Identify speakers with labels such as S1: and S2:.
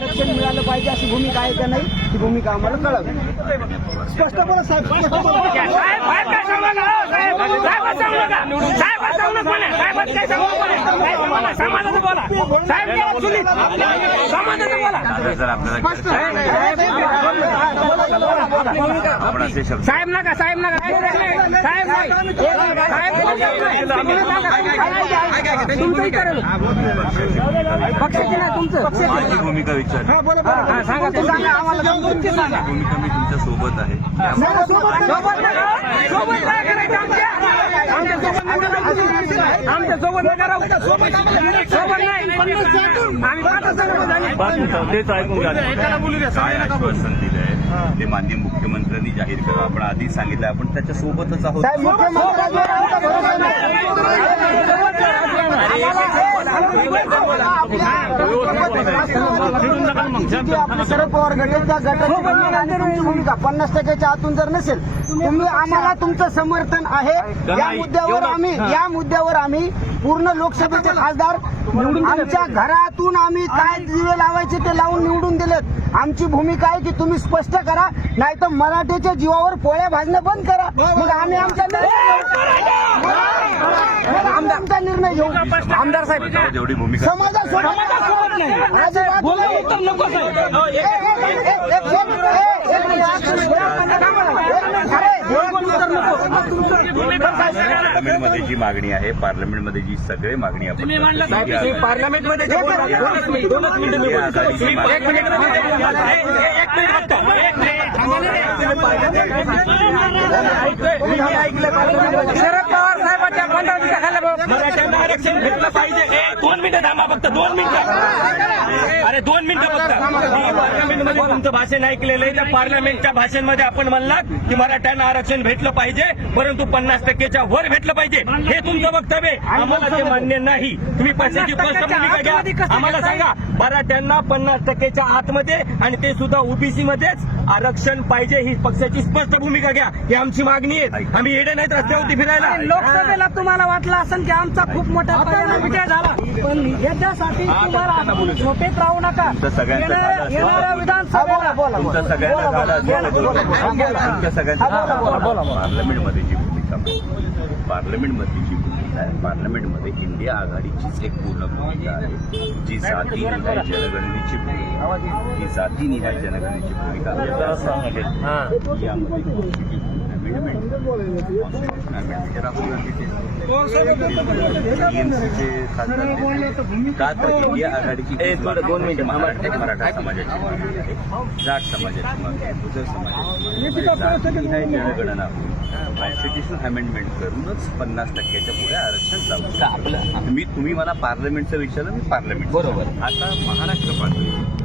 S1: आरक्षण मिळालं पाहिजे अशी भूमिका आहे का नाही ती भूमिका आम्हाला कळावी स्पष्ट बोला साहेब स्पष्ट बोला
S2: हो, समाजाचं बोला साहेब नका साहेब नका साहेब नाही साहेब तुमचं विचारलं पक्षाचे ना तुमचं
S3: माझी भूमिका विचार
S1: बोला, बोला.
S2: सांगा तुम्ही.
S1: सांगा आम्हाला तुमची सांगा
S3: भूमिका मी तुमच्यासोबत आहे
S1: आमच्यासोबत नाही
S2: आम्ही पाठच
S3: काय आश्वासन दिलंय ते माननीय मुख्यमंत्र्यांनी जाहीर करा आपण आधी सांगितलं आपण त्याच्या सोबतच आहोत
S1: नाही. आपले शरद पवार गट आहेत, त्या गटाची भूमिका आणि तुमची भूमिका. पन्नास टक्क्याच्या आतून जर नसेल तुम्ही आम्हाला तुमचं समर्थन आहे. या मुद्द्यावर आम्ही या मुद्द्यावर आम्ही पूर्ण लोकसभेचे खासदार आमच्या घरातून आम्ही काय दिवे लावायचे ते लावून निवडून दिलेत. आमची भूमिका आहे की तुम्ही स्पष्ट करा नाही तर मराठीच्या जीवावर पोळ्या भाजणं बंद करा. मग आम्ही आमचा मग आम्ही आमचा निर्णय घेऊ. आमदार साहेब समाजासोबत नाही.
S3: पार्लमेंटमध्ये जी मागणी आहे पार्लमेंटमध्ये जी सगळे मागणी आपण.
S2: पार्लमेंटमध्ये शरद पवार साहेबांच्या खाली मराठ्यांना आरक्षण भेटलं पाहिजे. दोन मिनिटं थांबा फक्त दोन मिनिटं. दोन मिनिटं फक्त. पार्लमेंटमध्ये तुमचं भाषण ऐकलेलं आहे. त्या पार्लमेंटच्या भाषणमध्ये आपण म्हणलात की मराठ्यांना आरक्षण भेटलं पाहिजे परंतु पन्नास टक्केच्या वर भेटलं पाहिजे. हे तुमचं वक्तव्य. आम्हाला ते मान्य नाही तुम्ही पक्षाची स्पष्ट भूमिका घ्या. आम्हाला सांगा मराठ्यांना पन्नास टक्केच्या आतमध्ये आणि ते सुद्धा ओबीसी मध्येच आरक्षण पाहिजे ही पक्षाची स्पष्ट भूमिका घ्या. ही आमची मागणी आहे. आम्ही येडे नाहीत रस्त्यावरती फिरायला.
S4: लोकसभेला तुम्हाला वाटलं असेल की आमचा खूप मोठा विजय झाला. पण याच्यासाठी तुम्हाला झोपेत राहू नका. येणाऱ्या विधानसभेला.
S1: बोला
S3: तुमचं सगळ्यांना तुमच्या सगळ्यांचं पार्लमेंटमध्ये जी भूमिका पार्लमेंटमधली जी भूमिका. आहे. पार्लमेंटमध्ये इंडिया आघाडीचीच एक पूर्ण भूमिका आहे. जी जातीनिहाय जनगणनेची भूमिका आहे. ही. जातीनिहाय जनगणनेची भूमिका. का तर इंडिया आघाडीची दोन मिनिटं. मराठा समाजाची जाट समाजाची गुजर समाजाची जनगणना. कॉन्स्टिट्यूशन अमेंडमेंट करूनच पन्नास टक्क्याच्या पुढे आरक्षण जाऊ शकतं. मी तुम्ही मला पार्लमेंटचं विचारलं मी पार्लमेंट बरोबर. आता महाराष्ट्र पातळी